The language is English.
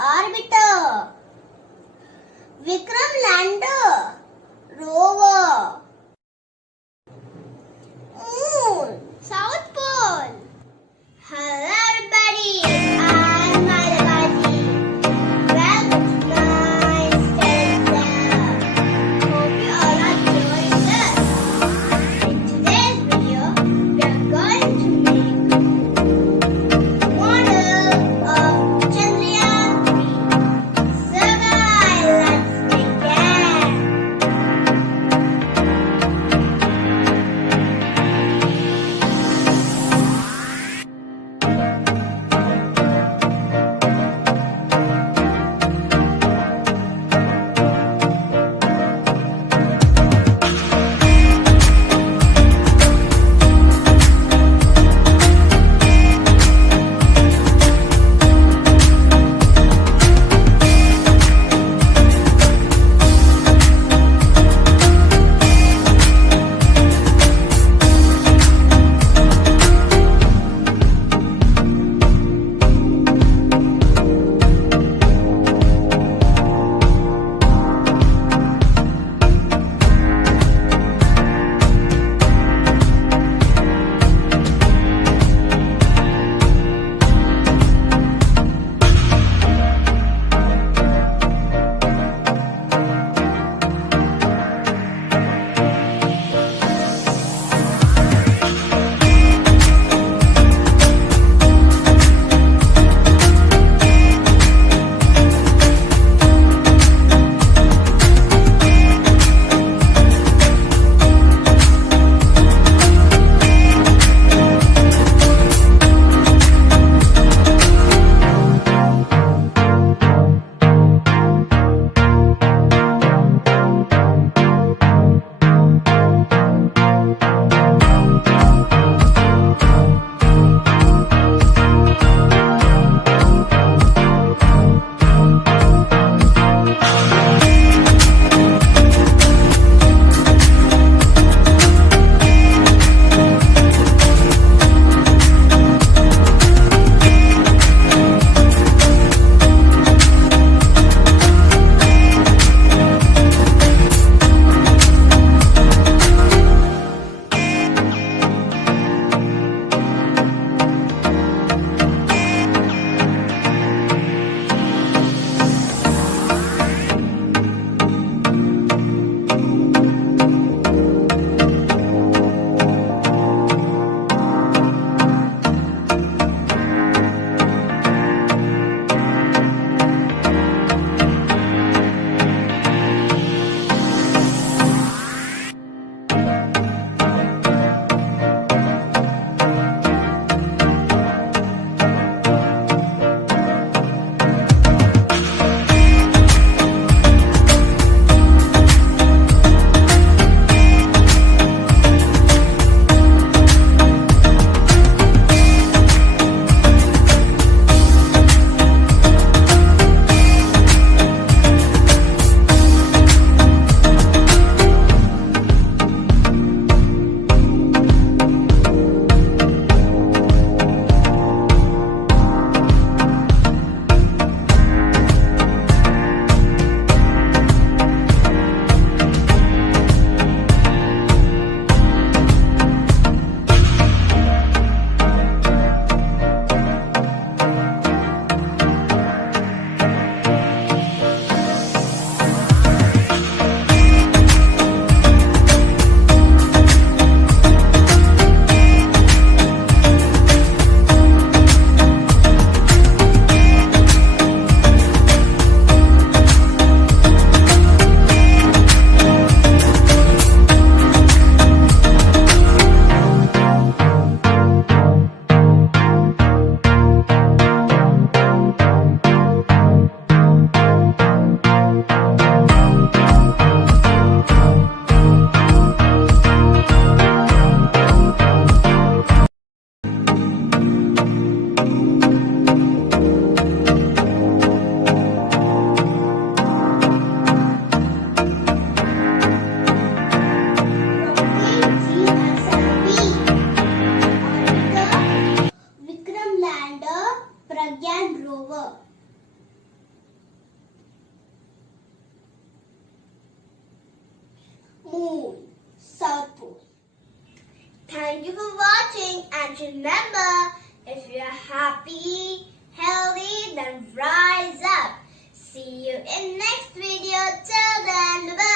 orbiter. Vikram lander, rover. Moon, South Pole. Hello everybody, I'm Madhavaji. Welcome to my center. Hope you all are doing good. In today's video, we are going to make model of Chandrayaan-3. So guys, let's begin. Moon, South Pole. Thank you for watching, and remember, if you are happy, healthy, then rise up. See you in next video. Till then, bye.